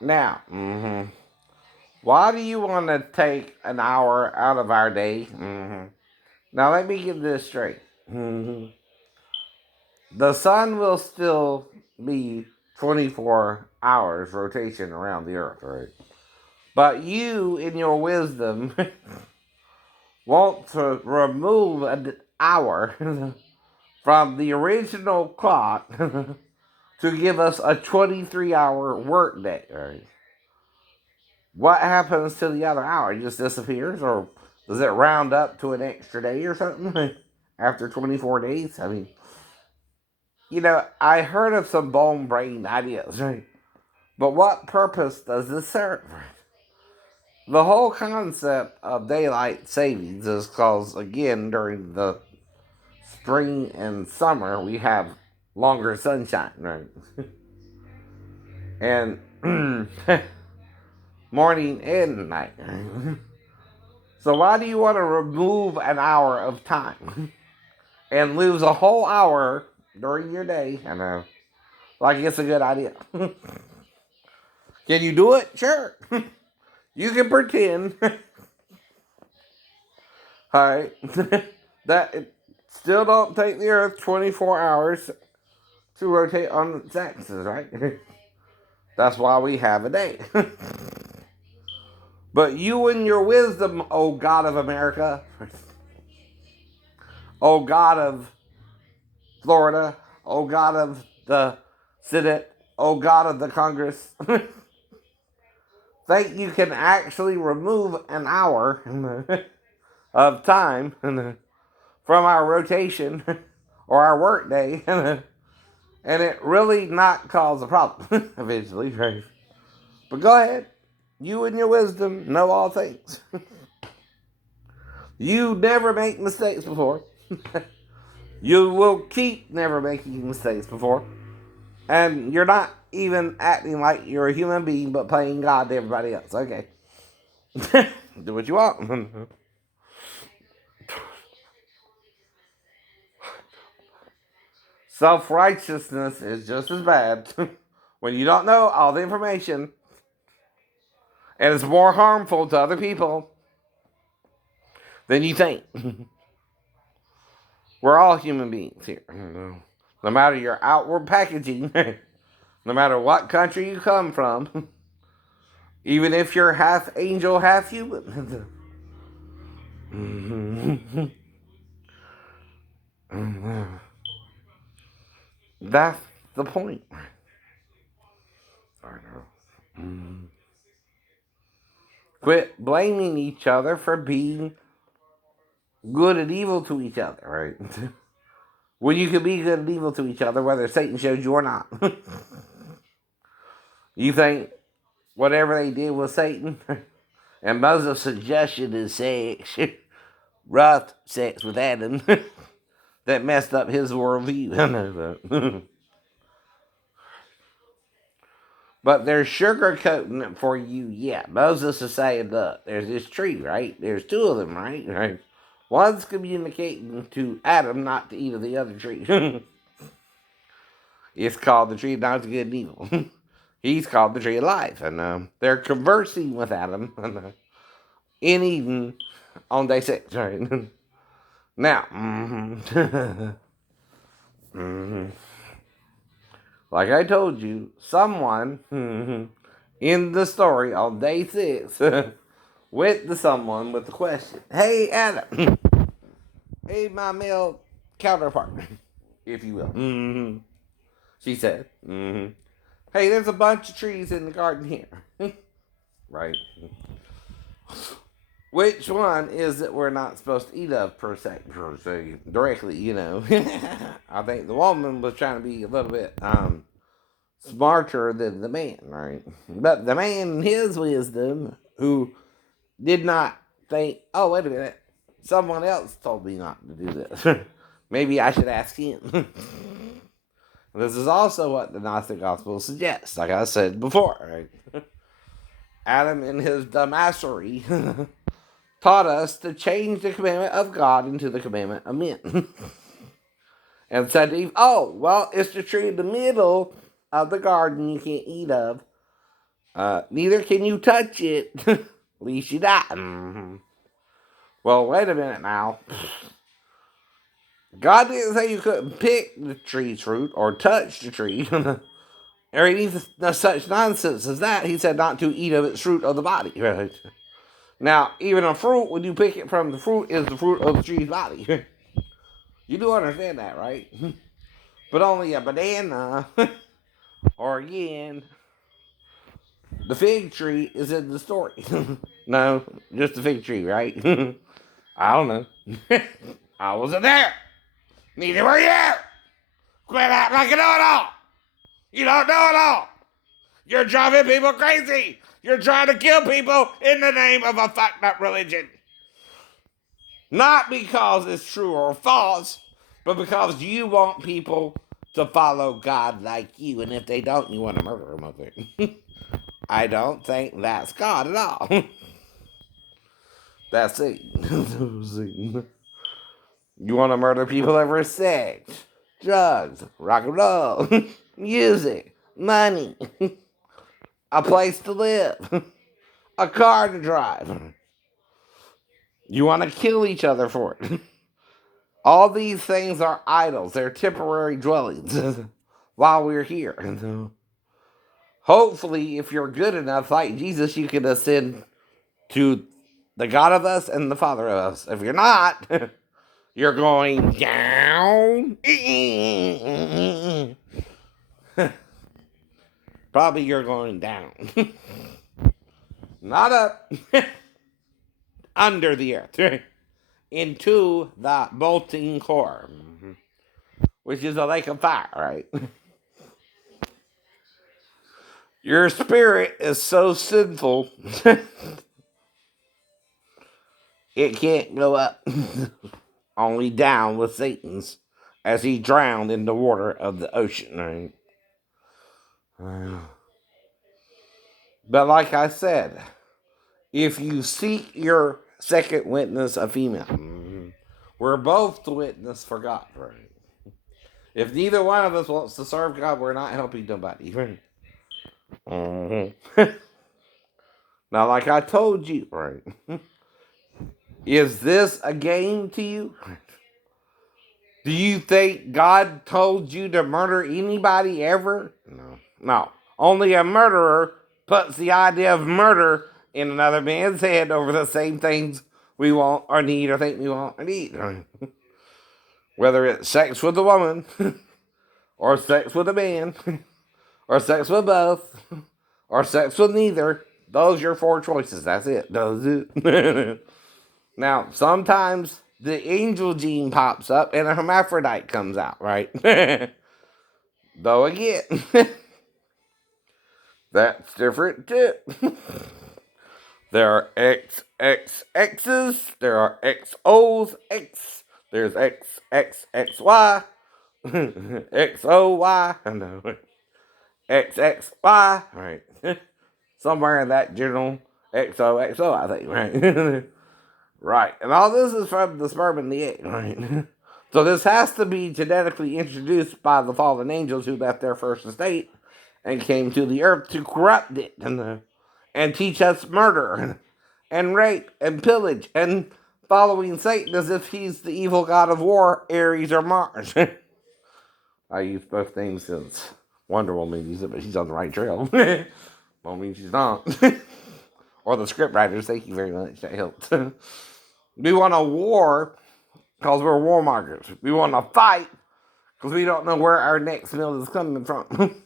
Now, why do you want to take an hour out of our day? Now, let me get this straight. The sun will still be 24 hours rotation around the earth, right? But you, in your wisdom, want to remove an hour from the original clock to give us a 23-hour workday, right? What happens to the other hour? It just disappears, or does it round up to an extra day or something after 24 days? I mean, I heard of some bone brain ideas, right? But what purpose does this serve? The whole concept of daylight savings is because, again, during the spring and summer, we have longer sunshine, right? And morning and night. So why do you want to remove an hour of time and lose a whole hour during your day? I know. Like it's a good idea. Can you do it? Sure. You can pretend. Alright. That it still don't take the earth 24 hours to rotate on its axis, right? That's why we have a day. But you and your wisdom, O God of America, O God of Florida, O God of the Senate, O God of the Congress, think you can actually remove an hour of time from our rotation or our work day and it really not cause a problem eventually, right? But go ahead. You and your wisdom know all things. You never make mistakes before. You will keep never making mistakes before. And you're not even acting like you're a human being, but playing God to everybody else. Okay. Do what you want. Self righteousness is just as bad when you don't know all the information and it's more harmful to other people than you think. We're all human beings here. No matter your outward packaging, no matter what country you come from, even if you're half angel, half human. That's the point. Quit blaming each other for being good and evil to each other, right? When you can be good and evil to each other, whether Satan shows you or not. You think whatever they did was Satan? And Moses' suggestion is sex, rough sex with Adam, that messed up his worldview. I know that. But they're sugarcoating it for you. Yeah, Moses is saying, look, there's this tree, right? There's two of them, right? Right. One's communicating to Adam not to eat of the other tree. It's called the tree of knowledge of good and evil. He's called the tree of life. And they're conversing with Adam in Eden on day 6, right? Now, like I told you, someone in the story on day 6 went to someone with the question, hey, Adam, hey, my male counterpart, if you will. She said, hey, there's a bunch of trees in the garden here. Right. Which one is it we're not supposed to eat of per se, directly, I think the woman was trying to be a little bit smarter than the man, right? But the man in his wisdom, who did not think, oh, wait a minute, someone else told me not to do this. Maybe I should ask him. This is also what the Gnostic Gospel suggests, like I said before, right? Adam in his dumbassery taught us to change the commandment of God into the commandment of men. And said to Eve, oh, well, it's the tree in the middle of the garden you can't eat of. Neither can you touch it, least you die. Mm-hmm. Well, wait a minute now. God didn't say you couldn't pick the tree's fruit or touch the tree. Or any such nonsense as that. He said not to eat of its fruit of the body. Right? Now, even a fruit, when you pick it from the fruit, is the fruit of the tree's body. You do understand that, right? But only a banana, or again, the fig tree is in the story. No, just the fig tree, right? I don't know. I wasn't there. Neither were you. Quit acting like you know it all. You don't know it all. You're driving people crazy. You're trying to kill people in the name of a fucked up religion. Not because it's true or false, but because you want people to follow God like you. And if they don't, you want to murder them over it. I don't think that's God at all. That's Satan. You want to murder people over sex, drugs, rock and roll, music, money, a place to live, a car to drive. You want to kill each other for it. All these things are idols. They're temporary dwellings while we're here. Hopefully, if you're good enough, like Jesus, you can ascend to the God of us and the Father of us. If you're not, you're going down. Probably you're going down. Not up. Under the earth. Into the molten core. Which is a lake of fire, right? Your spirit is so sinful, it can't go up. Only down with Satan's as he drowned in the water of the ocean, right? But like I said, if you seek your second witness, a female, we're both the witness for God, right? If neither one of us wants to serve God, we're not helping nobody, right? Now, like I told you, right? Is this a game to you? Do you think God told you to murder anybody ever? No. No. Only a murderer puts the idea of murder in another man's head over the same things we want or need or think we want or need. Whether it's sex with a woman, or sex with a man, or sex with both, or sex with neither. Those are your four choices. That's it. That's it. Now, sometimes the angel gene pops up and a hermaphrodite comes out, right? Though again, that's different too. There are XXXs, there are XOs, X, there's XXXY, XOY, I know, XXY, right? Somewhere in that general XOXO, I think, right? Right, and all this is from the sperm and the egg, right? So this has to be genetically introduced by the fallen angels who left their first estate and came to the earth to corrupt it and teach us murder and rape and pillage and following Satan as if he's the evil god of war, Ares or Mars. I use both things since Wonder Woman uses it, but she's on the right trail. Don't mean she's not. Or the script writers, thank you very much. That helped. We want a war because we're warmongers. We want to fight because we don't know where our next meal is coming from.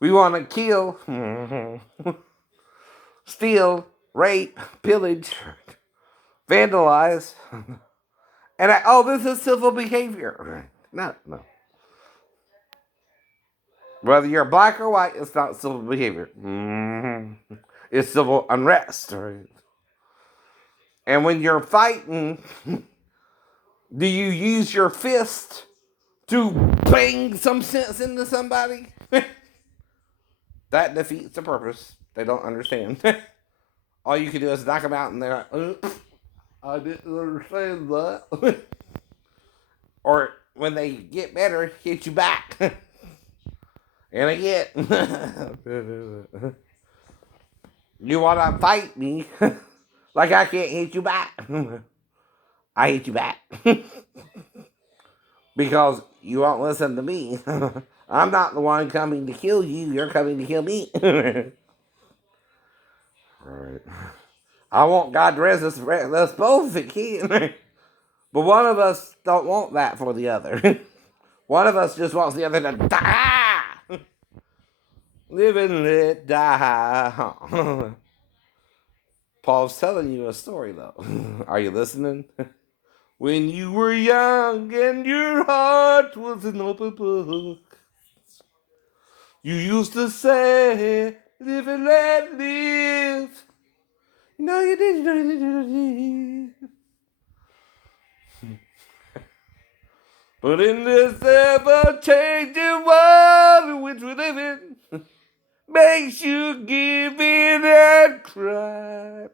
We want to kill, steal, rape, pillage, vandalize, and this is civil behavior. No. Whether you're black or white, it's not civil behavior. It's civil unrest, right? And when you're fighting, do you use your fist to bang some sense into somebody? That defeats the purpose. They don't understand. All you can do is knock them out and they're like, I didn't understand that. Or when they get better, hit you back. And again. You want to fight me like I can't hit you back. I hit you back because you won't listen to me. I'm not the one coming to kill you. You're coming to kill me. Right. I want God to resurrect us both if He can. But one of us don't want that for the other. One of us just wants the other to die. Live and let die. Paul's telling you a story, though. Are you listening? When you were young and your heart was an open book, you used to say, live and let live. No, you didn't. But in this ever-changing world in which we live in, makes you give in and cry.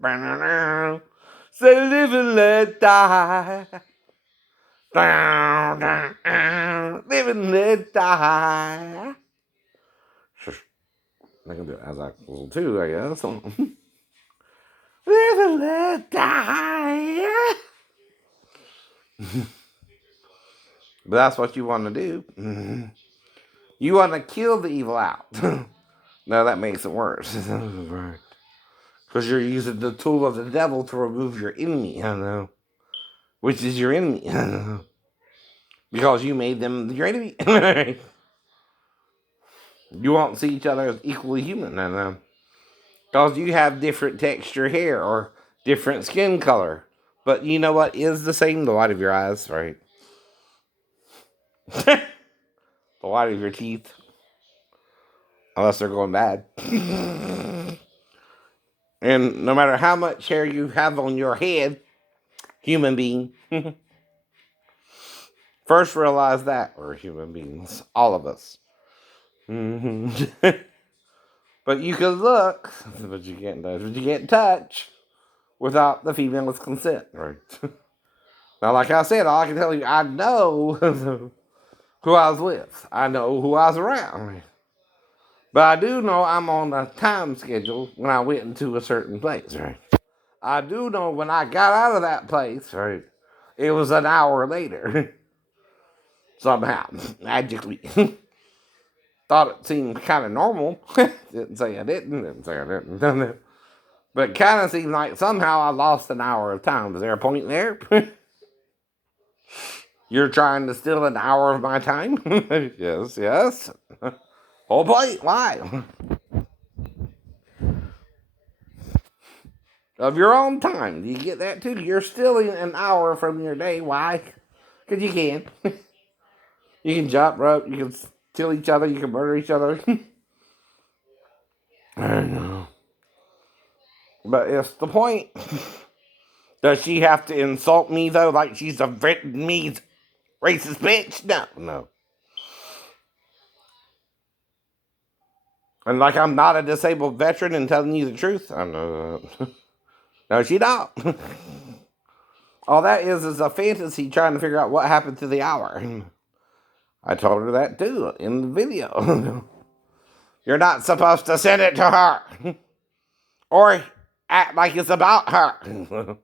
Say live and let die. Live and let die. I can do it as I will too, I guess. Live and let die. But that's what you want to do. You want to kill the evil out. No, that makes it worse. Right. Because you're using the tool of the devil to remove your enemy, I know. Which is your enemy. Because you made them your enemy. You won't see each other as equally human, I know. Because you have different texture hair or different skin color. But you know what is the same? The white of your eyes, right? The white of your teeth. Unless they're going bad. And no matter how much hair you have on your head, human being, first realize that we're human beings. All of us. But you can look, but you can't touch. But you can't touch without the female's consent, right? Now, like I said, all I can tell you, I know who I was with. I know who I was around. But I do know I'm on a time schedule when I went into a certain place, right? I do know when I got out of that place, right, it was an hour later. Somehow, magically. Thought it seemed kind of normal. Didn't say I didn't say I didn't. But it kind of seemed like somehow I lost an hour of time. Is there a point there? You're trying to steal an hour of my time? Yes, yes. Whole point. Why? Of your own time. Do you get that too? You're stealing an hour from your day. Why? Because you can. You can jump rope. You can steal each other. You can murder each other. I know. But it's the point. Does she have to insult me, though, like she's a Vietnamese racist bitch? No, no. And like I'm not a disabled veteran and telling you the truth? I know that. No, she don't. All that is a fantasy trying to figure out what happened to the hour. I told her that, too, in the video. You're not supposed to send it to her. Or act like it's about her.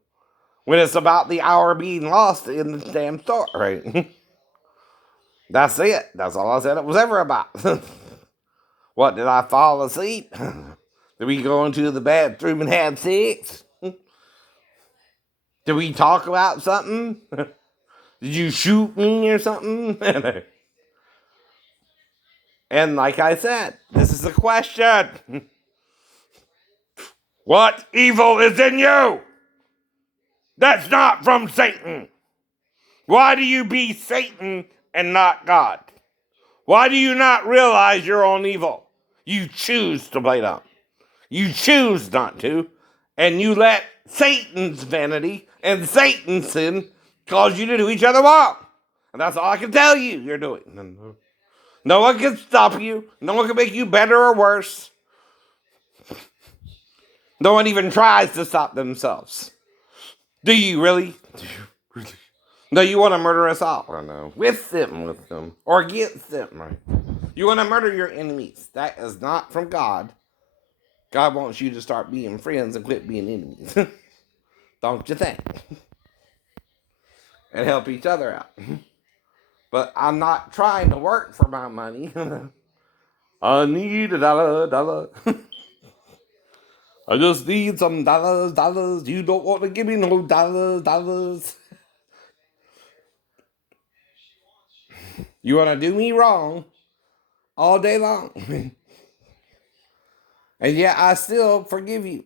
When it's about the hour being lost in the damn store, right? That's it. That's all I said it was ever about. What, did I fall asleep? Did we go into the bathroom and have sex? Did we talk about something? Did you shoot me or something? And like I said, this is a question. What evil is in you? That's not from Satan. Why do you be Satan and not God? Why do you not realize your own evil? You choose to play dumb. You choose not to. And you let Satan's vanity and Satan's sin cause you to do each other wrong. And that's all I can tell you you're doing. No one can stop you. No one can make you better or worse. No one even tries to stop themselves. Do you really? No, you want to murder us all. I know. With them. Or against them, right? You want to murder your enemies. That is not from God. God wants you to start being friends and quit being enemies. Don't you think? And help each other out. But I'm not trying to work for my money. I need a dollar. I just need some dollars. You don't want to give me no dollars. You want to do me wrong all day long. And yet I still forgive you.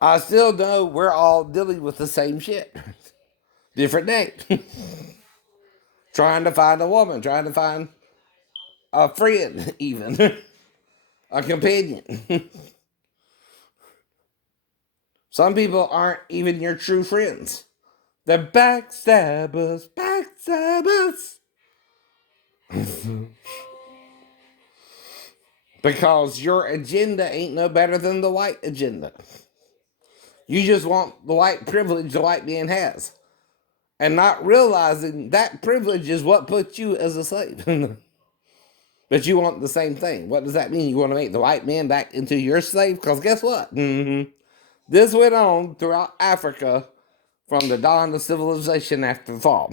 I still know we're all dealing with the same shit. Different day. Trying to find a woman, trying to find a friend, even. A companion. Some people aren't even your true friends. They're backstabbers. Because your agenda ain't no better than the white agenda. You just want the white privilege the white man has. And not realizing that privilege is what puts you as a slave. But you want the same thing. What does that mean? You want to make the white man back into your slave? Because guess what? This went on throughout Africa from the dawn of civilization after the fall.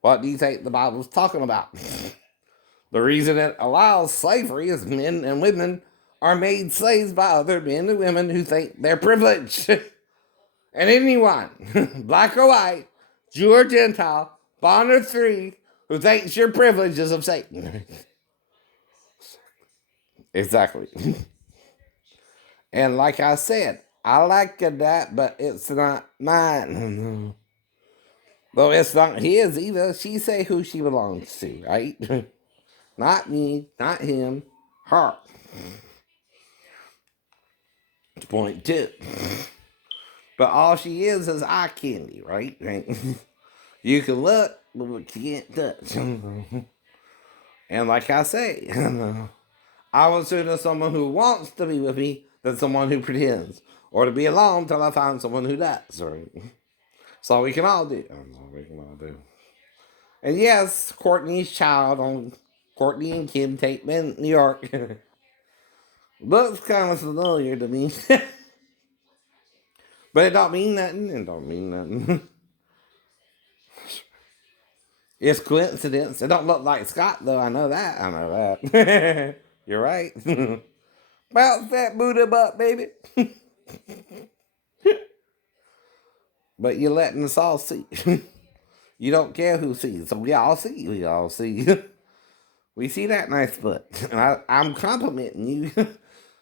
What do you think the Bible's talking about? The reason it allows slavery is men and women are made slaves by other men and women who think they're privileged. And anyone, black or white, Jew or Gentile, bond or free, who thinks your privilege is of Satan. Exactly. And like I said, I like that, but it's not mine. Though it's not his either. She say who she belongs to, right? Not me, not him, her. Point two. But all she is eye candy, right? You can look, but you can't touch. And like I say, I would sooner someone who wants to be with me than someone who pretends. Or to be alone till I find someone who does, right? That's all we can all do. That's all we can all do. And yes, Courtney's child on Courtney and Kim Take Men, New York. Looks kind of familiar to me. But it don't mean nothing. It don't mean nothing. It's coincidence. It don't look like Scott, though. I know that. You're right. Bounce that booty butt, baby. But you're letting us all see. You don't care who sees. So we all see. We see that nice butt. And I'm complimenting you.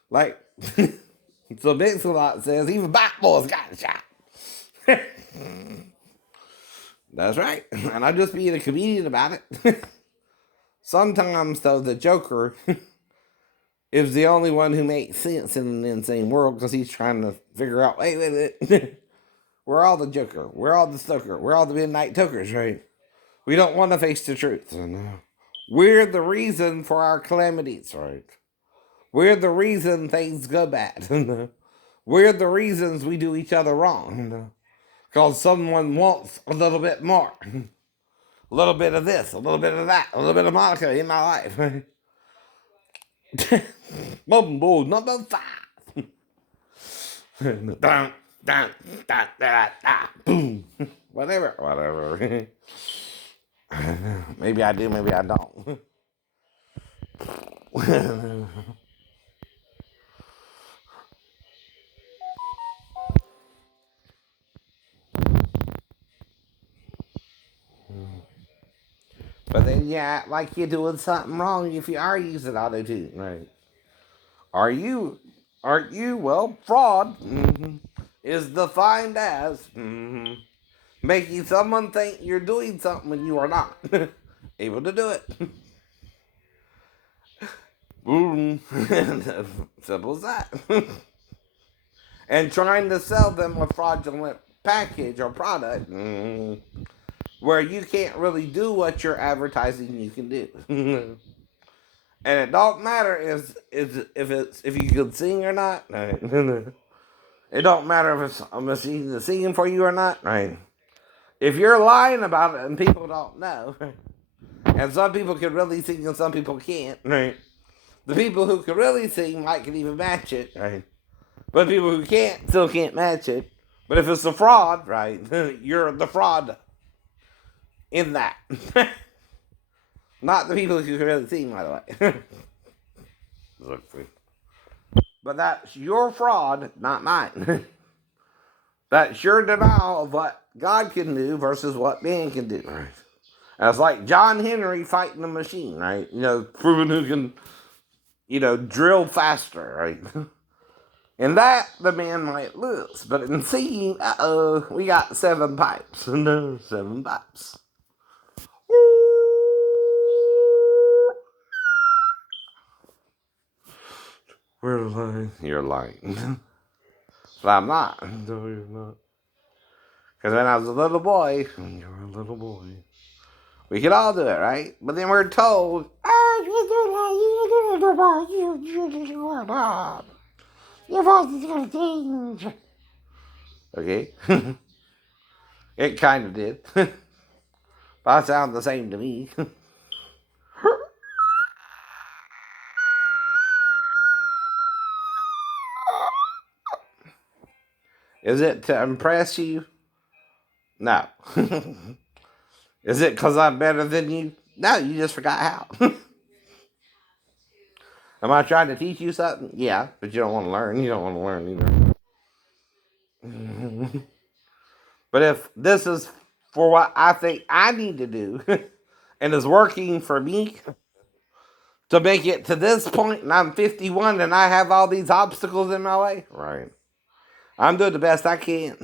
Like, so Mix-a-Lot says, even black boys got a shot. That's right. And I'm just being a comedian about it. Sometimes, though, the Joker is the only one who makes sense in an insane world because he's trying to figure out, wait. We're all the Joker. We're all the Stoker. We're all the Midnight Tokers, right? We don't want to face the truth. We're the reason for our calamities, right? We're the reason things go bad. We're the reasons we do each other wrong. Because someone wants a little bit more. A little bit of this, a little bit of that, a little bit of Monica in my life. Mumble number 5. Boom. Whatever. Maybe I do, maybe I don't. But then you act like you're doing something wrong if you are using auto-tune, right? Aren't you? Well, fraud is defined as making someone think you're doing something when you are not able to do it. Boom. Simple as that. And trying to sell them a fraudulent package or product where you can't really do what you're advertising you can do. And it don't matter if you can sing or not. Right? It don't matter if it's a machine that's singing for you or not. Right? If you're lying about it and people don't know, and some people can really sing and some people can't, right? The people who can really sing might can even match it, right? But people who can't still can't match it. But if it's a fraud, right, you're the fraud in that. Not the people who can really sing, by the way. But that's your fraud, not mine. That's your denial of what God can do versus what man can do. Right. And it's like John Henry fighting the machine, right? Proving who can, drill faster, right? And that the man might lose. But in singing, we got 7 pipes. No, 7 pipes. We're lying. You're lying. But I'm not. No, you're not. Because when I was a little boy, when you were a little boy, we could all do it, right? But then we're told, your voice is going to change. Okay? It kind of did. But I sound the same to me. Is it to impress you? No. Is it because I'm better than you? No, you just forgot how. Am I trying to teach you something? Yeah, but you don't want to learn. You don't want to learn either. But if this is for what I think I need to do and is working for me to make it to this point, and I'm 51 and I have all these obstacles in my way, right? I'm doing the best I can.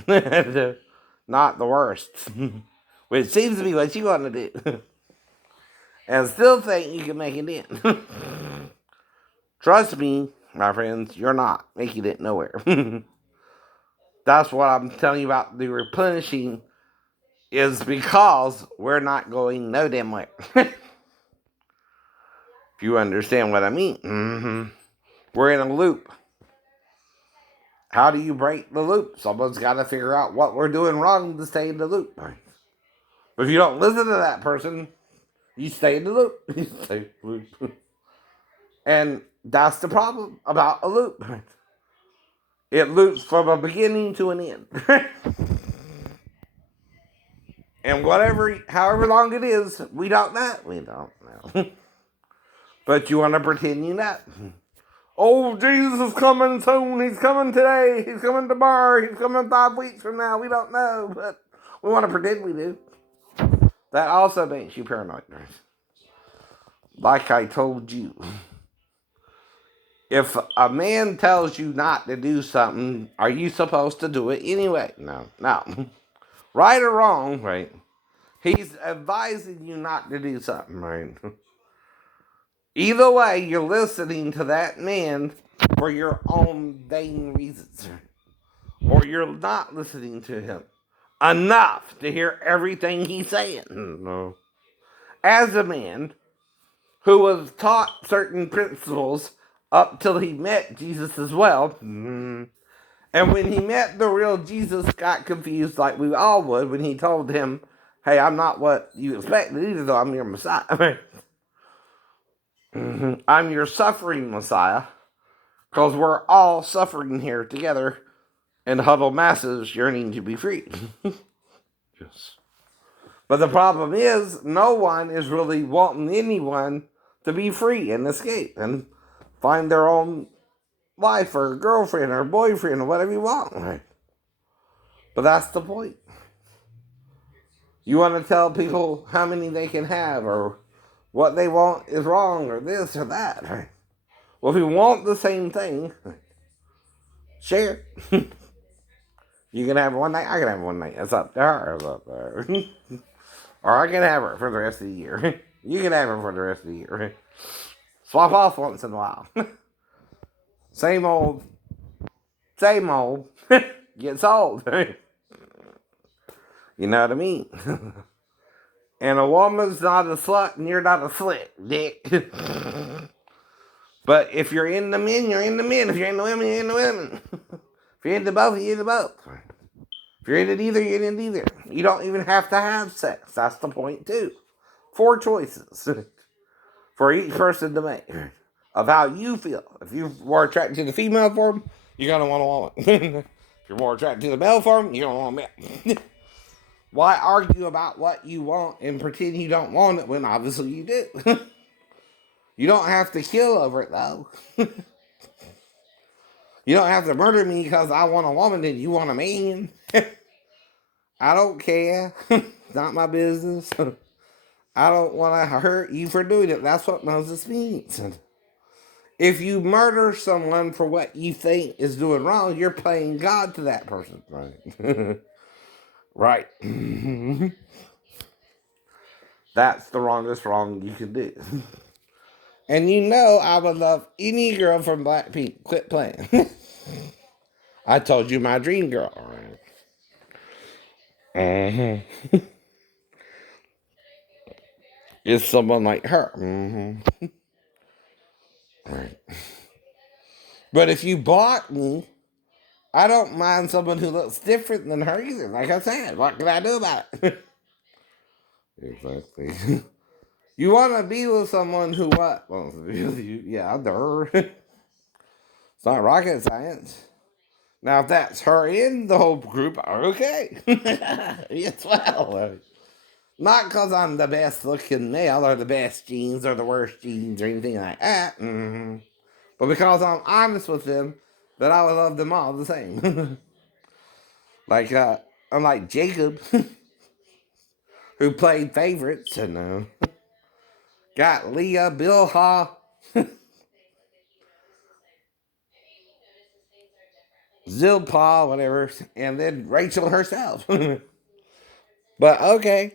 Not the worst. Which seems to be what you want to do. And still think you can make it in. Trust me, my friends, you're not making it nowhere. That's what I'm telling you about the replenishing is because we're not going no damn where. If you understand what I mean. Mm-hmm. We're in a loop. How do you break the loop? Someone's got to figure out what we're doing wrong to stay in the loop. But if you don't listen to that person, you stay in the loop. You stay in the loop. And that's the problem about a loop. It loops from a beginning to an end. And however long it is, we don't know. We don't know. But you want to pretend you know. Oh, Jesus is coming soon. He's coming today. He's coming tomorrow. He's coming 5 weeks from now. We don't know, but we want to pretend we do. That also makes you paranoid. Like I told you. If a man tells you not to do something, are you supposed to do it anyway? No. Right or wrong, right? He's advising you not to do something, right? Either way, you're listening to that man for your own vain reasons. Or you're not listening to him enough to hear everything he's saying. No. As a man who was taught certain principles up till he met Jesus as well, and when he met the real Jesus, got confused like we all would when he told him, hey, I'm not what you expected either, though I'm your Messiah. I'm your suffering Messiah, because we're all suffering here together in huddled masses yearning to be free. Yes. But the problem is, no one is really wanting anyone to be free and escape and find their own wife or girlfriend or boyfriend or whatever you want. Right? But that's the point. You want to tell people how many they can have or what they want is wrong or this or that. Right? Well, if you want the same thing, share it. You can have one night, I can have one night. It's up to her. It's up to her. Or I can have her for the rest of the year. You can have her for the rest of the year. Swap off once in a while. Same old. Gets old. You know what I mean? And a woman's not a slut and you're not a slick, dick. But if you're in the men, you're in the men. If you're in the women, you're in the women. If you're into both, you're into both. If you're into either, you're into either. You don't even have to have sex. That's the point, too. 4 choices for each person to make. of how you feel. If you're more attracted to the female form, you're gonna want a woman. If you're more attracted to the male form, you're gonna want a man. Why argue about what you want and pretend you don't want it when obviously you do? You don't have to kill over it though. You don't have to murder me because I want a woman and you want a man. I don't care. It's not my business. I don't want to hurt you for doing it. That's what Moses means. If you murder someone for what you think is doing wrong, you're playing God to that person. Right. Right. That's the wrongest wrong you can do. And you know I would love any girl from Blackpink. Quit playing. I told you my dream girl. Mm-hmm. Is someone like her. Mm-hmm. Right. But if you block me, I don't mind someone who looks different than her either. Like I said, what can I do about it? Exactly. You want to be with someone who what? Wants to be with you? Yeah, duh. It's not rocket science. Now, if that's her in the whole group, okay. Yes, well. Not because I'm the best looking male or the best genes or the worst genes or anything like that. Mm-hmm. But because I'm honest with them, that I would love them all the same. Like, unlike Jacob, who played favorites and got Leah, Bilhah, Zilpah, whatever, and then Rachel herself. But okay.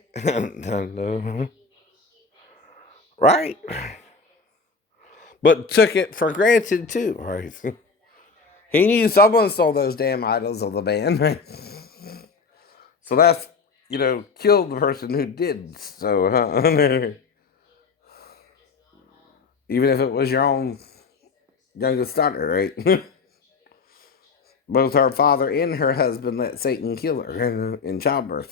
Right. But took it for granted too, right? He knew someone stole those damn idols of the band, right? So that's, killed the person who did. So, even if it was your own youngest daughter, right? Both her father and her husband let Satan kill her in childbirth.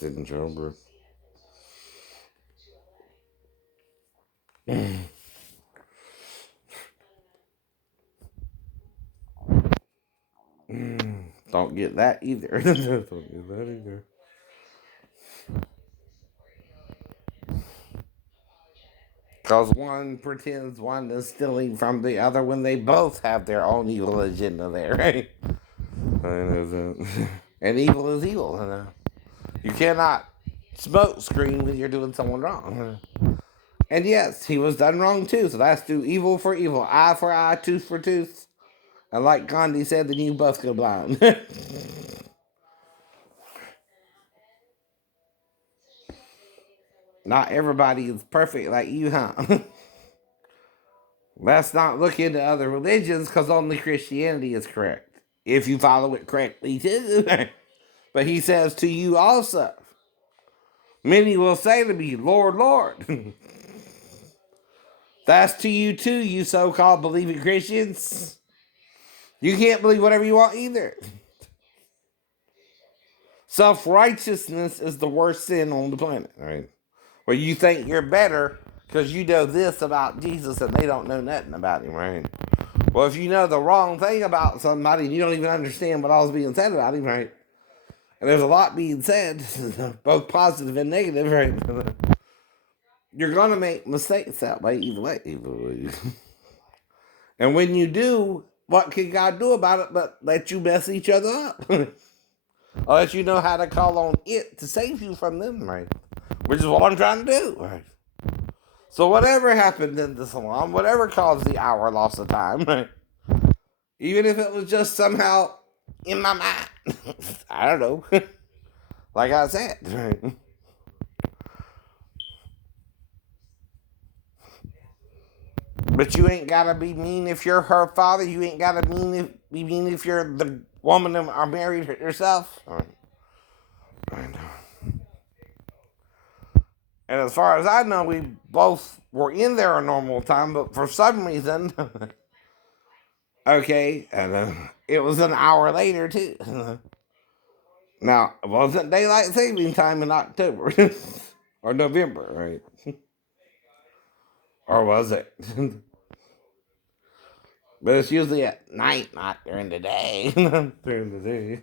Don't get that either. Don't get that either. Because one pretends one is stealing from the other when they both have their own evil agenda there, right? I know that. And evil is evil. You cannot smoke screen when you're doing someone wrong. And yes, he was done wrong too, so that's do evil for evil. Eye for eye, tooth for tooth. And like Gandhi said, then you both go blind. Not everybody is perfect like you, huh? Let's not look into other religions because only Christianity is correct. If you follow it correctly too. But he says to you also, many will say to me, Lord, Lord. That's to you too, you so-called believing Christians. You can't believe whatever you want either. Self-righteousness is the worst sin on the planet, right? Where you think you're better because you know this about Jesus and they don't know nothing about him, right? Well, if you know the wrong thing about somebody and you don't even understand what all's being said about him, right? And there's a lot being said, both positive and negative, right? You're going to make mistakes that way either way. And when you do, what can God do about it but let you mess each other up? Or let you know how to call on it to save you from them, right? Which is what I'm trying to do, right? So whatever happened in the salon, whatever caused the hour loss of time, right? Even if it was just somehow in my mind. I don't know. Like I said, right? But you ain't gotta be mean if you're her father. You ain't gotta be mean if you're the woman that are married herself. Right. And as far as I know, we both were in there a normal time, but for some reason, okay, and it was an hour later too. Now, it wasn't daylight saving time in October or November, right? Or was it? But it's usually at night, not during the day. During the day.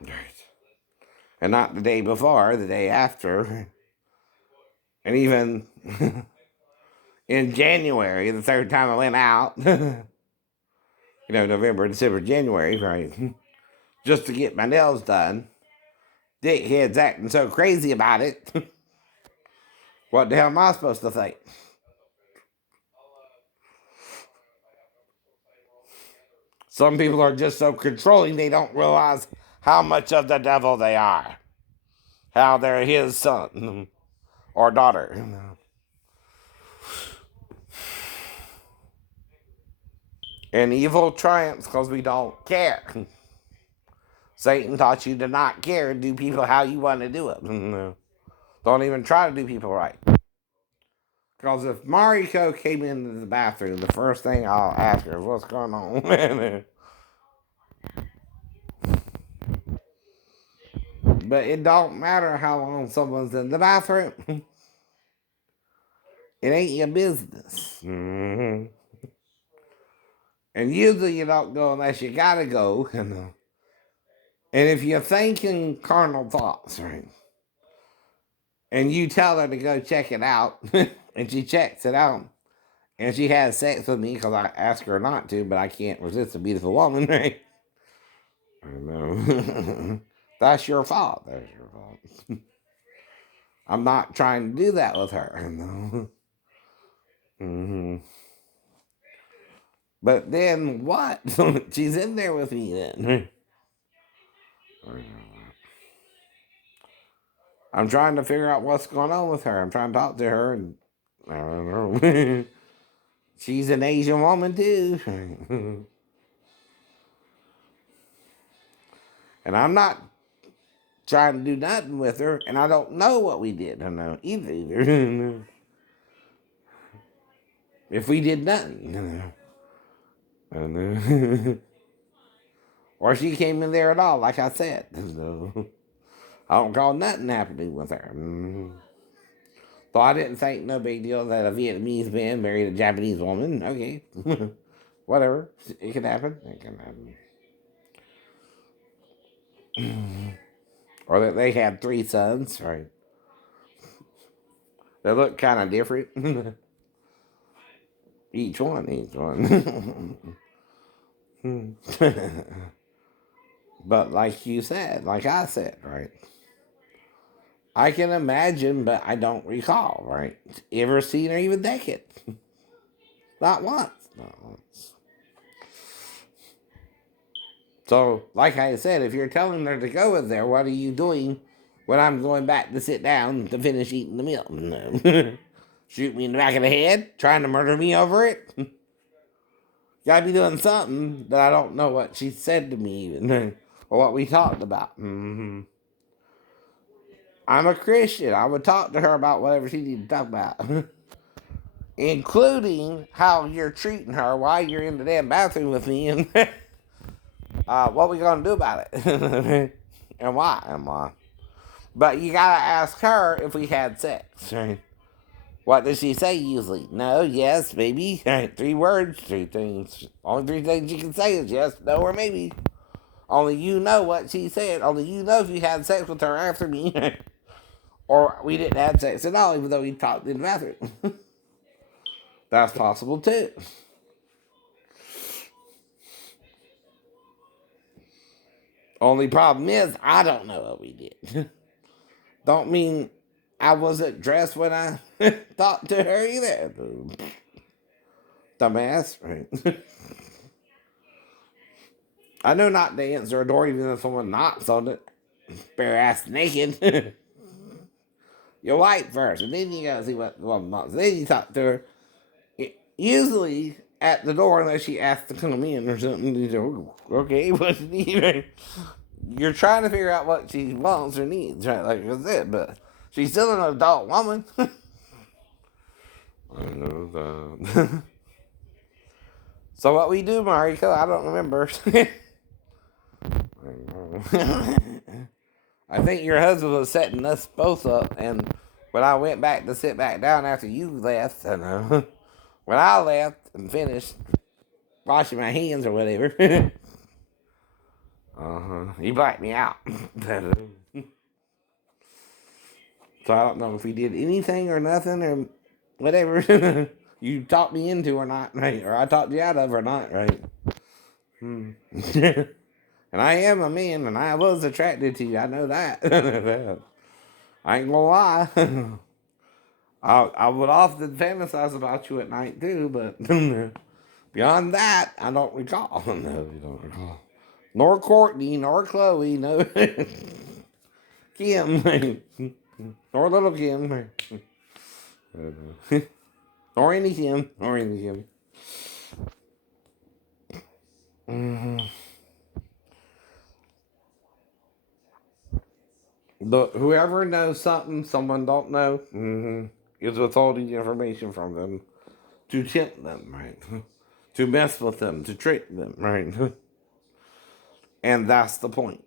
Right. And not the day before, the day after. And even in January, the third time I went out, November, December, January, right? Just to get my nails done. Dickheads acting so crazy about it. What the hell am I supposed to think? Some people are just so controlling they don't realize how much of the devil they are. How they're his son or daughter. And evil triumphs because we don't care. Satan taught you to not care and do people how you want to do it. Don't even try to do people right. Because if Mariko came into the bathroom, the first thing I'll ask her is, what's going on? But it don't matter how long someone's in the bathroom. It ain't your business. Mm-hmm. And usually you don't go unless you gotta go. And if you're thinking carnal thoughts, right? And you tell her to go check it out, and she checks it out, and she has sex with me because I ask her not to, but I can't resist a beautiful woman, right? I know. That's your fault. That's your fault. I'm not trying to do that with her. No. Mm-hmm. But then what? She's in there with me then. I'm trying to figure out what's going on with her. I'm trying to talk to her, and I don't know. She's an Asian woman too. And I'm not trying to do nothing with her, and I don't know what we did. I know either. If we did nothing. I know. Or she came in there at all, like I said. I don't call nothing happening with her. So I didn't think no big deal that a Vietnamese man married a Japanese woman. Okay. Whatever. It can happen. It can happen. Or that they had 3 sons, right? They look kind of different. Each one. But like you said, like I said, right? I can imagine, but I don't recall, right? Ever seen her even naked? Not once. Not once. So, like I said, if you're telling her to go in there, what are you doing when I'm going back to sit down to finish eating the meal? No. Shoot me in the back of the head? Trying to murder me over it? Gotta be doing something that I don't know what she said to me even, or what we talked about. Mm-hmm. I'm a Christian. I would talk to her about whatever she needed to talk about. Including how you're treating her while you're in the damn bathroom with me, and what we gonna do about it, and why. But you gotta ask her if we had sex. Right? What does she say usually? No, yes, maybe. 3 words, 3 things. Only 3 things you can say is yes, no, or maybe. Only you know what she said. Only you know if you had sex with her after me, or we didn't have sex at all, even though we talked in the bathroom. That's possible too. Only problem is, I don't know what we did. Don't mean I wasn't dressed when I talked to her either. Dumbass, right? I know not to answer a door even if someone knocks on it. Bare ass naked. You wipe first, and then you gotta see what the woman wants. Then you talk to her. Usually at the door, unless she asks to come in or something. You go, okay, what's needed? You're trying to figure out what she wants or needs, right? Like I said, but she's still an adult woman. I know that. So what we do, Mariko, I don't remember. I think your husband was setting us both up, and when I went back to sit back down after you left, when I left and finished washing my hands or whatever, he blacked me out. So I don't know if he did anything or nothing or whatever you talked me into or not, right? Or I talked you out of or not, right? And I am a man and I was attracted to you. I know that. I ain't gonna lie. I would often fantasize about you at night too, but beyond that, I don't recall. No, you don't recall. Nor Courtney, nor Chloe, no. Kim, nor little Kim. Or any Kim. Or any Kim. Whoever knows something someone don't know is withholding information from them to tempt them, right? To mess with them, to trick them, right? And that's the point.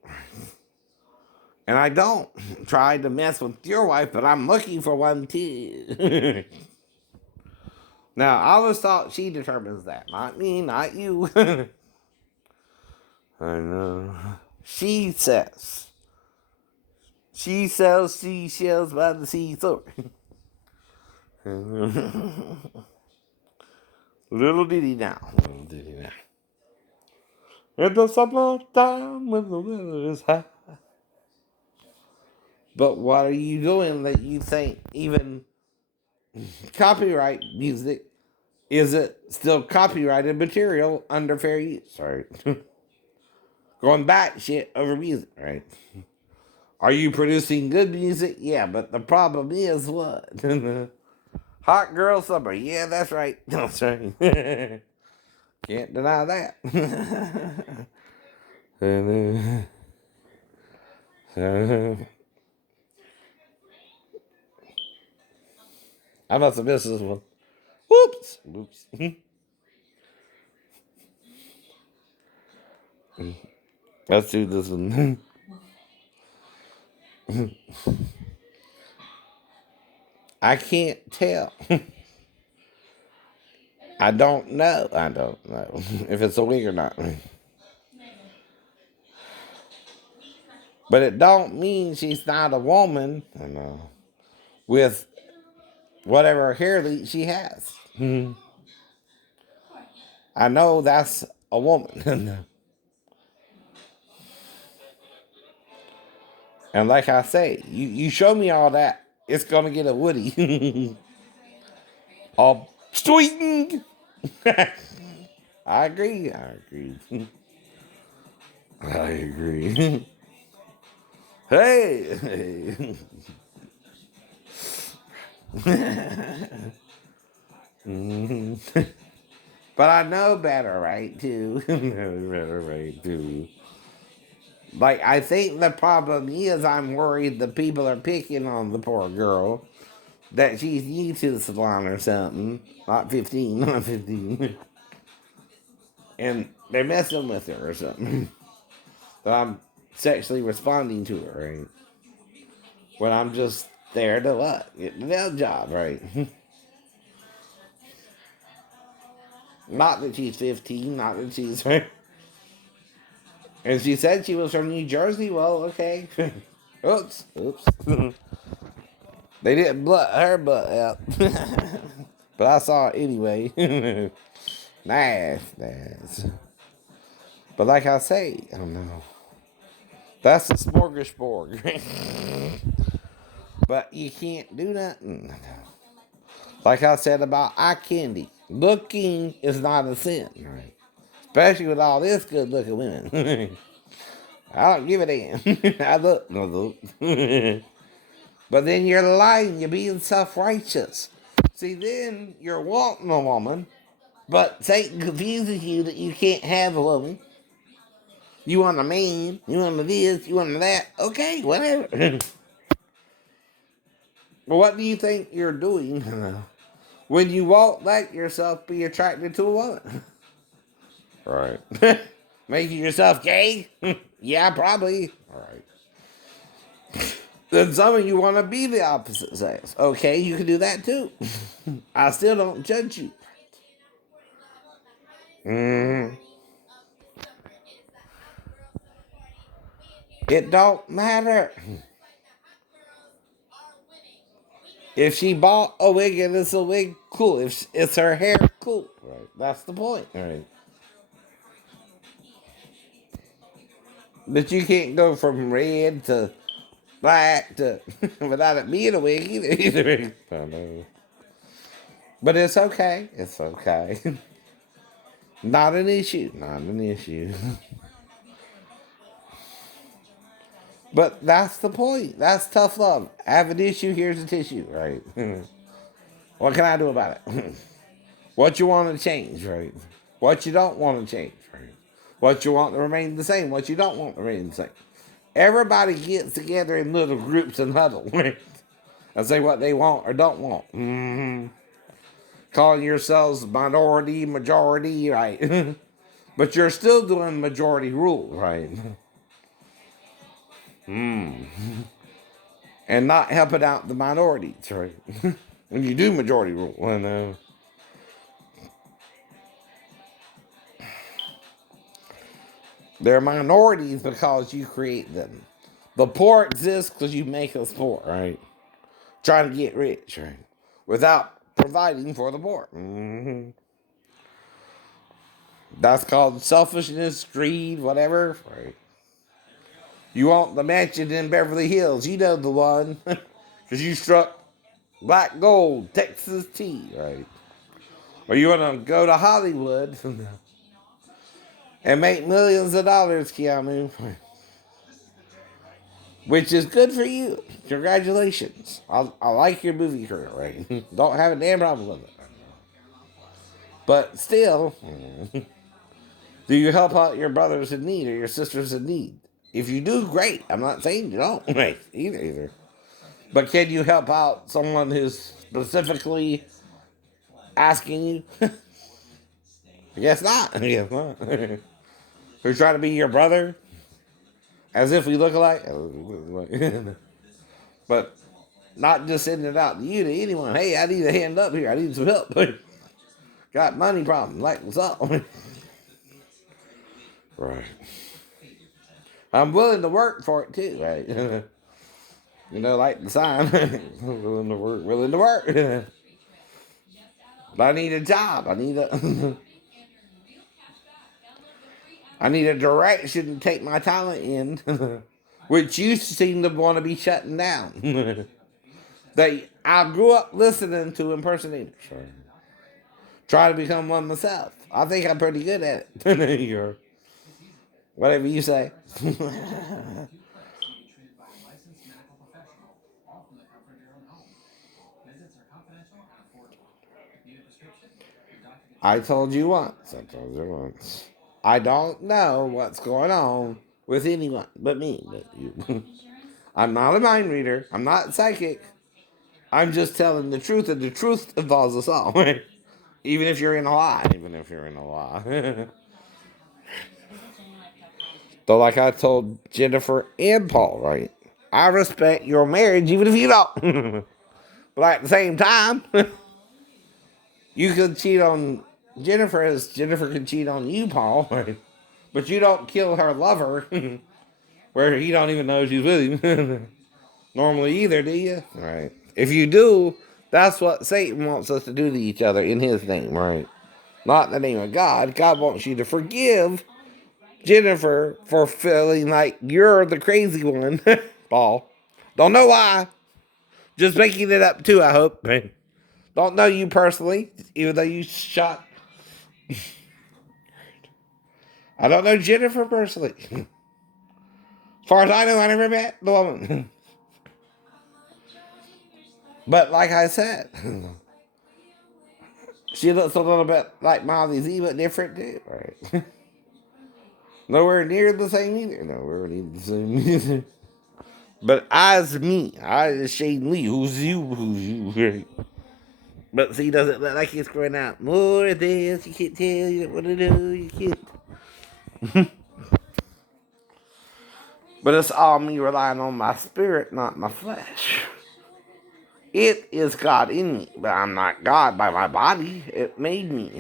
And I don't try to mess with your wife, but I'm looking for one too. Now, I always thought she determines that. Not me, not you. I know. She says. She sells seashells by the seashore. Little did now. Little did now. In the summertime when the weather is high. But what are you doing that you think even copyright music is it still copyrighted material under fair use? Right. Going back shit over music, right? Are you producing good music? Yeah, but the problem is what? Hot girl summer. Yeah, that's right. That's right. Can't deny that. I must have missed this one. Whoops. Whoops. Let's do this one. I can't tell. I don't know. I don't know if it's a wig or not. But it don't mean she's not a woman. I know. With whatever hair she has. I know that's a woman. And like I say, you show me all that, it's gonna get a Woody. All sweetened. I agree. I agree. I agree. Hey. But I know better, right? Too. Know better, right? Too. Like I think the problem is I'm worried the people are picking on the poor girl. That she's new to the salon or something. Not 15, not 15. And they're messing with her or something. That I'm sexually responding to her, right? When I'm just there to what? Get the nail job, right? Not that she's 15, not that she's right. And she said she was from New Jersey. Well, okay. Oops. They didn't blunt her butt out. But I saw it anyway. Nice. But like I say, I don't know. That's the smorgasbord. But you can't do nothing. Like I said about eye candy, looking is not a sin, right? Especially with all this good looking women. I don't give a damn. I look, no look. But then you're lying, you're being self righteous. See, then you're wanting a woman, but Satan confuses you that you can't have a woman. You want a man, you want a this, you want a that. Okay, whatever. But what do you think you're doing when you won't let yourself be attracted to a woman? Right. Making yourself gay? Yeah, probably. All right. Then some of you want to be the opposite sex. Okay, you can do that too. I still don't judge you. Mm. It don't matter. If she bought a wig and it's a wig, cool. If it's her hair, cool. Right. That's the point. Right. But you can't go from red to black to without it being a wig either. I know. But it's okay. It's okay. Not an issue. Not an issue. But that's the point. That's tough love. I have an issue, here's a tissue, right? What can I do about it? What you want to change, right? What you don't want to change, right? What you want to remain the same, what you don't want to remain the same. Everybody gets together in little groups and huddle, right? And say what they want or don't want. Mm-hmm. Calling yourselves minority, majority, right? But you're still doing majority rule, right? Mm. And not helping out the minorities, right? When you do majority rule, and they're minorities because you create them. The poor exist because you make us poor, right? Trying to get rich, right? Without providing for the poor. Mm-hmm. That's called selfishness, greed, whatever, right? You want the mansion in Beverly Hills, you know the one. Because you struck black gold, Texas tea, right? Or you want to go to Hollywood and make millions of dollars, Keanu. Which is good for you. Congratulations. I like your movie career, right? Don't have a damn problem with it. But still, do you help out your brothers in need or your sisters in need? If you do, great. I'm not saying you don't. Right. Either. But can you help out someone who's specifically asking you? I guess not. I guess not. Who's trying to be your brother? As if we look alike? But not just sending it out to you, to anyone. Hey, I need a hand up here. I need some help. Got money problems. Like, what's up? Right. I'm willing to work for it too, right? You know, like the sign. Willing to work, willing to work. But I need a job. I need a I need a direction to take my talent in. Which you seem to want to be shutting down. That I grew up listening to impersonators. Try to become one myself. I think I'm pretty good at it. You're, whatever you say. I told you once. I told you once. I don't know what's going on with anyone but me. But you. I'm not a mind reader. I'm not psychic. I'm just telling the truth, and the truth involves us all. Even if you're in a lie. Even if you're in a lie. So, like I told Jennifer and Paul, right? I respect your marriage, even if you don't. But at the same time, you could cheat on Jennifer as Jennifer can cheat on you, Paul. Right? But you don't kill her lover, where he don't even know she's with him. Normally either, do you? Right. If you do, that's what Satan wants us to do to each other in his name, right? Not in the name of God. God wants you to forgive Jennifer for feeling like you're the crazy one, Paul. Don't know why. Just making it up too, I hope. Don't know you personally, even though you shot. I don't know Jennifer personally. As far as I know, I never met the woman. But like I said, she looks a little bit like Molly Z, but different too, right? Nowhere near the same either. Nowhere near the same either. But I's me. I is Shane Lee. Who's you? Who's you? Right? But see, doesn't look like it's growing out more of this. You can't tell. You don't want to know. You can't. But it's all me relying on my spirit, not my flesh. It is God in me, but I'm not God by my body. It made me.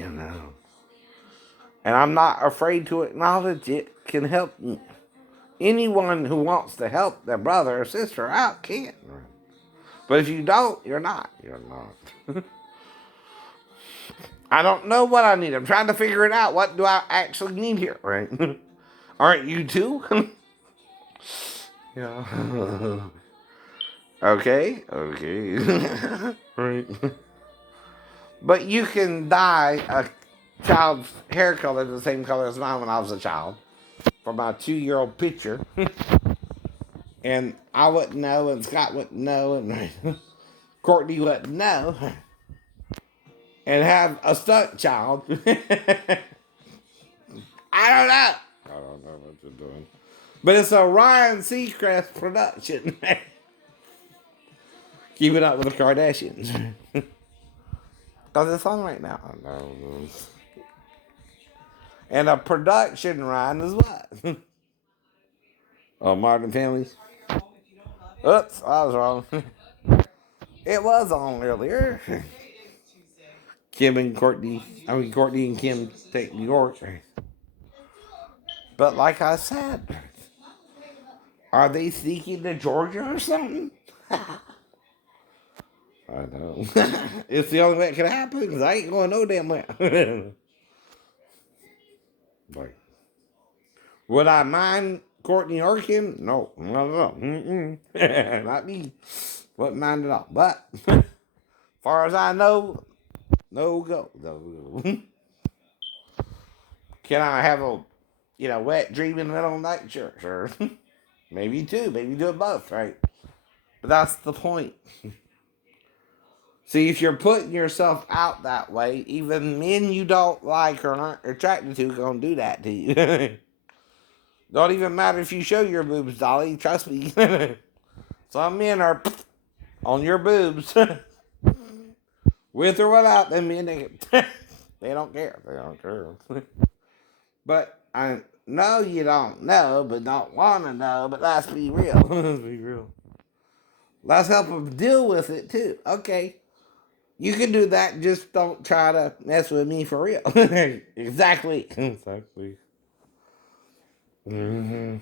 And I'm not afraid to acknowledge it can help me. Anyone who wants to help their brother or sister out can. But if you don't, you're not. You're not. I don't know what I need. I'm trying to figure it out. What do I actually need here, right? Aren't you too? Yeah. Okay. Right. But you can dye a child's hair color the same color as mine when I was a child. For my 2-year-old picture. And I wouldn't know, and Scott wouldn't know, and Courtney wouldn't know. And have a stunt child. I don't know. I don't know what you're doing. But it's a Ryan Seacrest production. Keeping up with the Kardashians. Because it's on right now. And a production Ryan is what? Oh, Modern Family. Oops, I was wrong. It was on earlier. Courtney and Kim take New York. But like I said, are they sneaking to Georgia or something? I know. It's the only way it can happen because I ain't going no damn way. Like, would I mind Courtney or Kim? No, not at all. Not me. Wouldn't mind at all. But, as far as I know, no go. No go. Can I have a, wet dream in the middle of the night? Sure. Maybe two. Maybe do it both, right? But that's the point. See, if you're putting yourself out that way, even men you don't like or aren't attracted to gonna do that to you. Don't even matter if you show your boobs, Dolly. Trust me. Some men are on your boobs. With or without them men, they don't care. They don't care. But I know you don't know, but don't want to know. But let's be real. Let's be real. Let's help them deal with it too. Okay. You can do that, just don't try to mess with me for real. Exactly. Mm-hmm.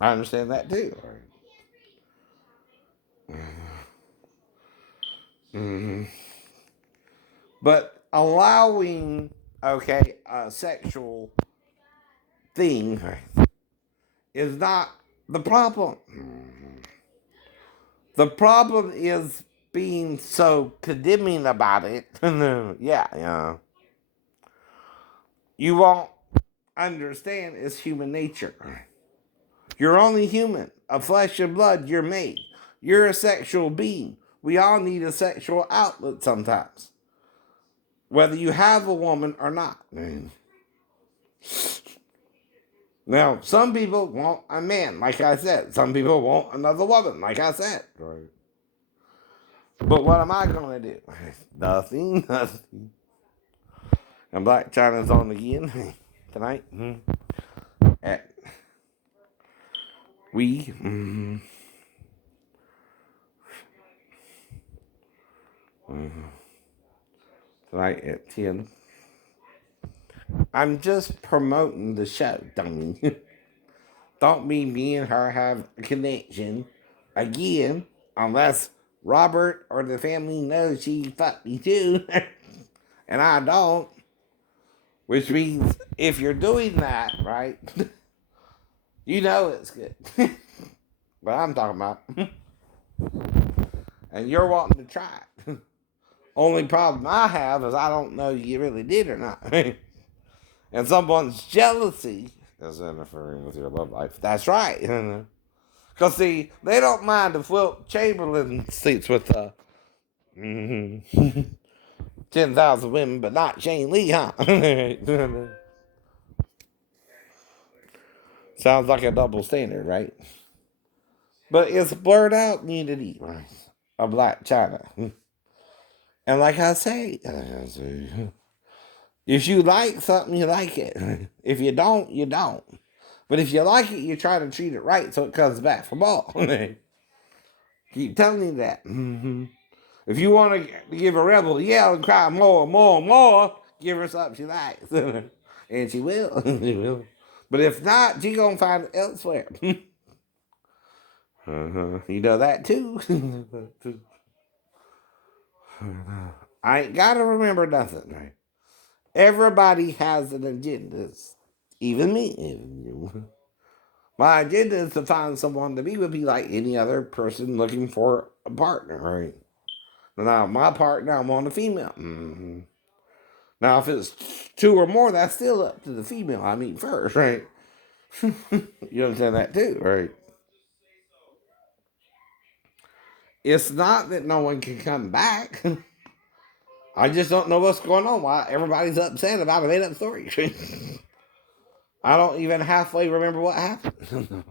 I understand that too. Mm-hmm. But allowing, a sexual thing is not the problem. The problem is being so condemning about it. Yeah. You won't understand it's human nature. You're only human. Of flesh and blood, you're made. You're a sexual being. We all need a sexual outlet sometimes. Whether you have a woman or not. Now, some people want a man, like I said. Some people want another woman, like I said. Right. But what am I going to do? Nothing. And Black China's on again tonight. At we. Tonight at 10. I'm just promoting the show, dummy. Don't mean me and her have a connection again, unless Robert or the family knows she fucked me too, and I don't. Which means if you're doing that, right, you know it's good. But I'm talking about. And you're wanting to try it. Only problem I have is I don't know you really did or not. And someone's jealousy is interfering with your love life. That's right. Because, see, they don't mind if Wilt Chamberlain sleeps with 10,000 women, but not Shane Lee, huh? Sounds like a double standard, right? But it's blurred out nudity, right? Of Blac Chyna. And like I say, if you like something, you like it. If you don't, you don't. But if you like it, you try to treat it right so it comes back for more. Keep telling you that. If you want to give a rebel yell and cry more, give her something she likes. And she will. She will. But if not, she gonna find it elsewhere. You know that too. I ain't gotta remember nothing. Right? Everybody has an agenda. Even me. Even you. My agenda is to find someone to be with me like any other person looking for a partner, right? Now, my partner, I want a female. Now, if it's two or more, that's still up to the female I meet first, right? You understand that too, right? It's not that no one can come back. I just don't know what's going on. Why everybody's upset about a made up story. I don't even halfway remember what happened.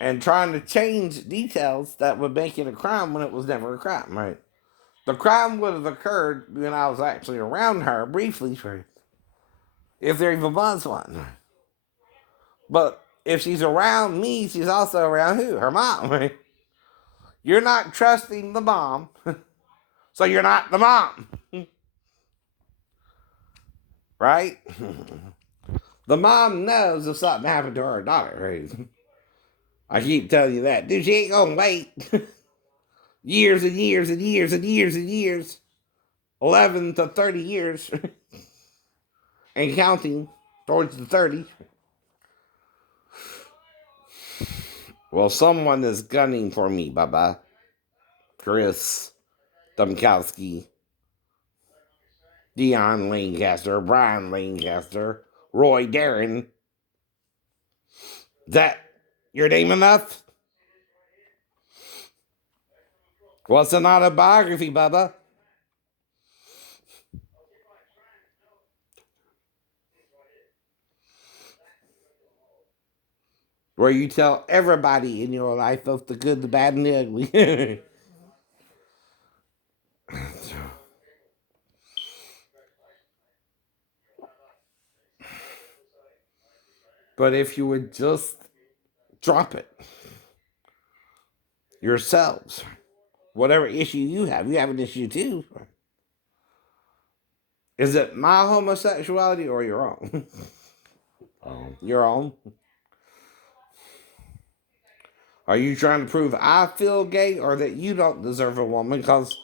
And trying to change details that would make it a crime when it was never a crime, right? The crime would have occurred when I was actually around her briefly, right? If there even was one. But if she's around me, she's also around who? Her mom, right? You're not trusting the mom, so you're not the mom, right? The mom knows if something happened to her daughter, right? I keep telling you that. Dude, she ain't gonna wait years and years and years and years and years. 11 to 30 years and counting towards the 30. Well, someone is gunning for me, Baba. Chris Domkowski, Dion Lancaster, Brian Lancaster, Roy Darren. Is that your name enough? What's an autobiography, Bubba? Where you tell everybody in your life of the good, the bad, and the ugly. But if you would just drop it yourselves, whatever issue you have an issue too. Is it my homosexuality or your own? Your own? Are you trying to prove I feel gay or that you don't deserve a woman because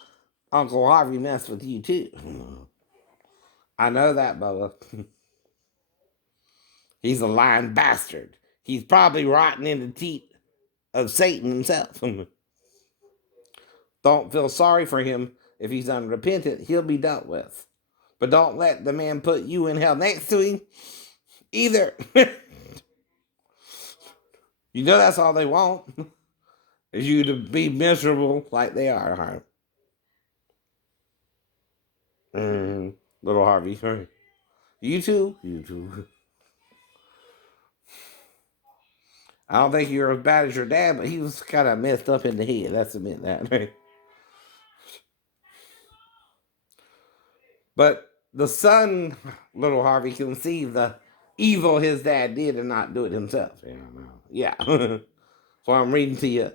Uncle Harvey messed with you too? I know that, Bubba. He's a lying bastard. He's probably rotting in the teeth of Satan himself. Don't feel sorry for him if he's unrepentant. He'll be dealt with. But don't let the man put you in hell next to him either. You know that's all they want. Is you to be miserable like they are, huh? Little Harvey. Right. You too. You too. I don't think you're as bad as your dad, but he was kind of messed up in the head. Let's admit that. Right? But the son, little Harvey, can see the evil his dad did and not do it himself. Yeah. So I'm reading to you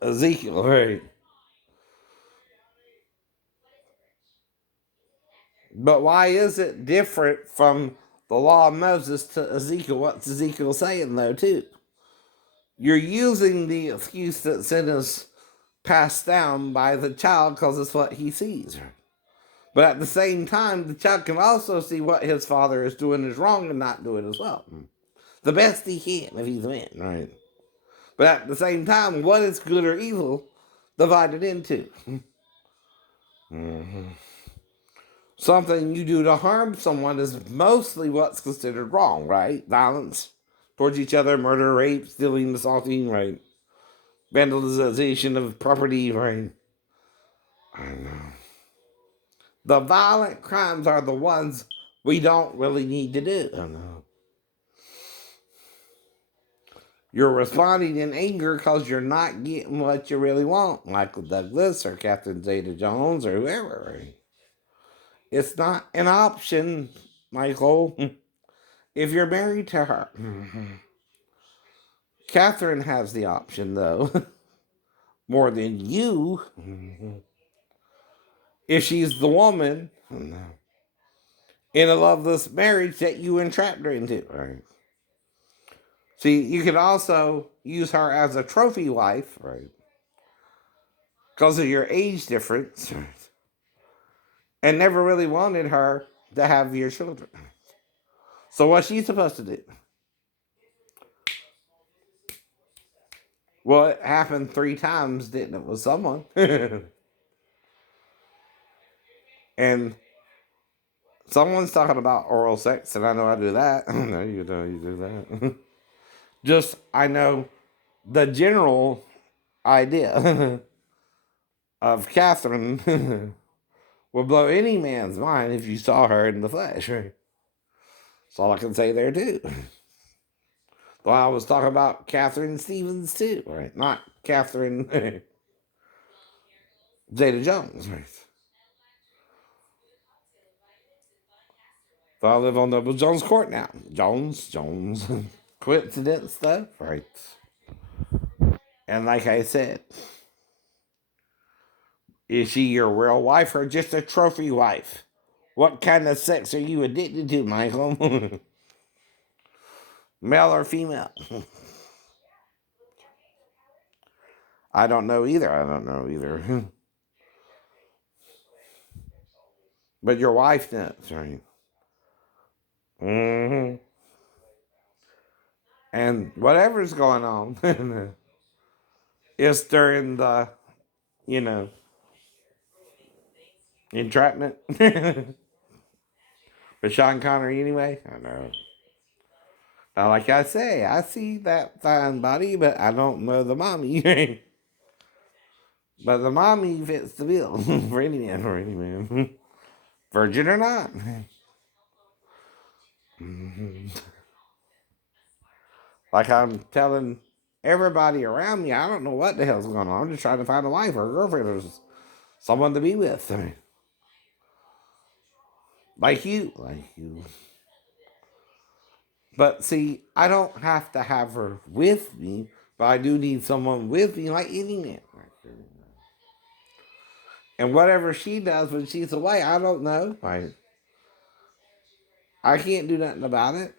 Ezekiel, right? But why is it different from the law of Moses to Ezekiel? What's Ezekiel saying, though, too? You're using the excuse that sin is passed down by the child because it's what he sees. But at the same time, the child can also see what his father is doing is wrong and not do it as well. The best he can if he's a man, right? But at the same time, what is good or evil divided into? Something you do to harm someone is mostly what's considered wrong, right? Violence towards each other, murder, rape, stealing, assaulting, right? Vandalization of property, right? I know. The violent crimes are the ones we don't really need to do. I know. You're responding in anger because you're not getting what you really want. Michael Douglas or Catherine Zeta-Jones or whoever. Right? It's not an option, Michael. If you're married to her. Catherine has the option, though, more than you. If she's the woman, in a loveless marriage that you entrapped her into. Right. See, you could also use her as a trophy wife, right? Because of your age difference, and never really wanted her to have your children. So what's she supposed to do? Well, it happened 3 times, didn't it, with someone? And someone's talking about oral sex, and I know I do that. No, you know you do that. Just, I know the general idea of Catherine would blow any man's mind if you saw her in the flesh. Right? That's all I can say there, too. Well, I was talking about Catherine Stevens, too, right? Not Catherine Zeta Jones, right? So I live on Noble Jones Court now. Jones. Coincidence stuff, right? And like I said, is she your real wife or just a trophy wife? What kind of sex are you addicted to, Michael? Male or female? I don't know either. But your wife knows, right? Mm-hmm. And whatever's going on is during the, you know, entrapment. For Sean Connery anyway. I know. Now, like I say, I see that fine body, but I don't know the mommy. But the mommy fits the bill for any man. Virgin or not. Like I'm telling everybody around me, I don't know what the hell's going on. I'm just trying to find a wife or a girlfriend or someone to be with. Like you. But see, I don't have to have her with me, but I do need someone with me, like any man. And whatever she does when she's away, I don't know. I can't do nothing about it.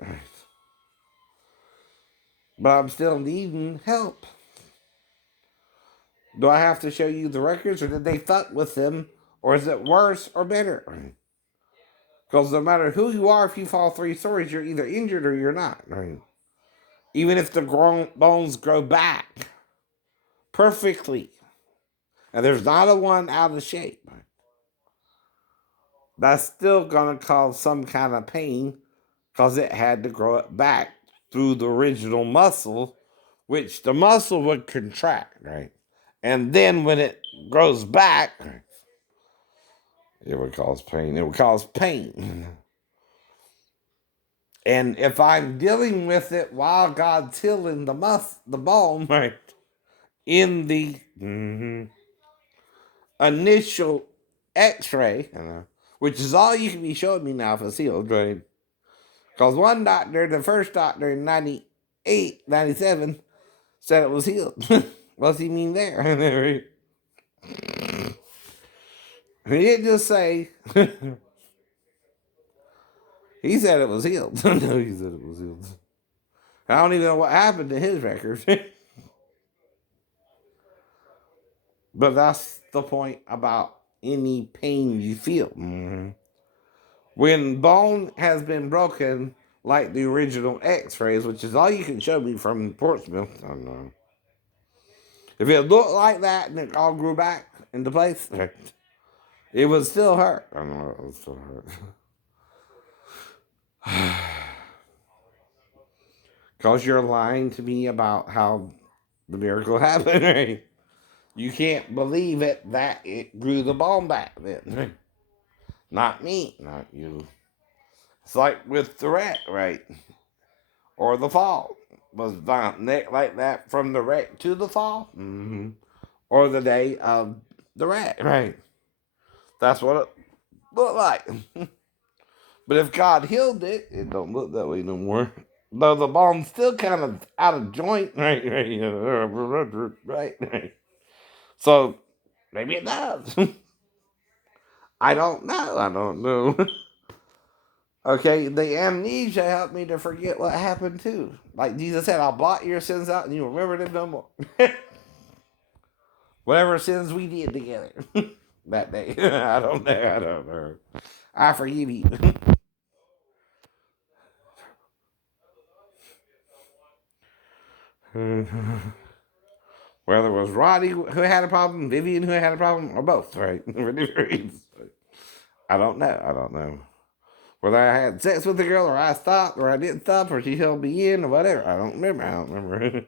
But I'm still needing help. Do I have to show you the records, or did they fuck with them, or is it worse or better? Because no matter who you are, if you fall 3 stories, you're either injured or you're not. Even if the bones grow back perfectly, and there's not a one out of shape, that's still going to cause some kind of pain because it had to grow it back through the original muscle, which the muscle would contract, right? And then when it grows back, it would cause pain. It would cause pain. And if I'm dealing with it while God's healing the bone, right, in the initial X-ray, which is all you can be showing me now if it's healed, right? Because one doctor, the first doctor in 98, 97, said it was healed. What's he mean there? He didn't just say, he said it was healed. No, he said it was healed. I don't even know what happened to his records. But that's the point about any pain you feel. When bone has been broken, like the original X-rays, which is all you can show me from Portsmouth, I don't know. If it looked like that and it all grew back into place, it would still hurt. I know it would still hurt. Because you're lying to me about how the miracle happened, right? You can't believe it that it grew the bone back then. Not me, not you. It's like with the wreck, right? Or the fall. Was not like that from the wreck to the fall? Mm-hmm. Or the day of the wreck, right? That's what it looked like. But if God healed it, it don't look that way no more. Though the bone's still kind of out of joint, right? Right. So maybe it does. I don't know. Okay, the amnesia helped me to forget what happened too. Like Jesus said, I'll blot your sins out and you remember them no more. Whatever sins we did together that day. I don't know. I don't know. I forgive you. Whether it was Roddy who had a problem, Vivian who had a problem, or both, right? For different reasons. I don't know. I don't know. Whether I had sex with the girl, or I stopped, or I didn't stop, or she held me in, or whatever. I don't remember. I don't remember.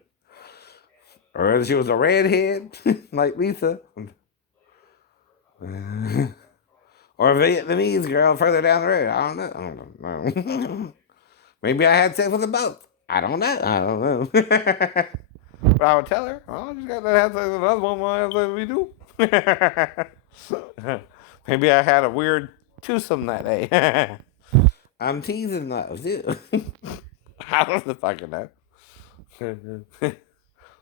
Or whether she was a redhead, like Lisa. Or a Vietnamese girl further down the road. I don't know. I don't know. Maybe I had sex with them both. I don't know. I don't know. But I would tell her, oh, I just got to have sex with another one while I have sex with you. Maybe I had a weird twosome that day. I'm teasing those too. I don't know if I can know.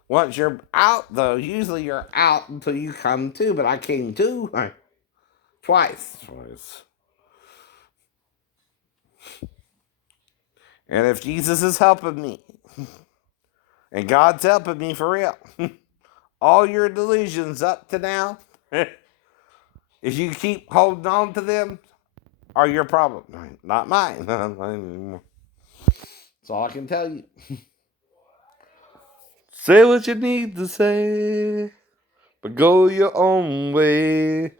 Once you're out, though, usually you're out until you come to, but I came to twice. And if Jesus is helping me, and God's helping me for real, all your delusions up to now, if you keep holding on to them, are your problem. Not mine. That's all I can tell you. Say what you need to say, but go your own way.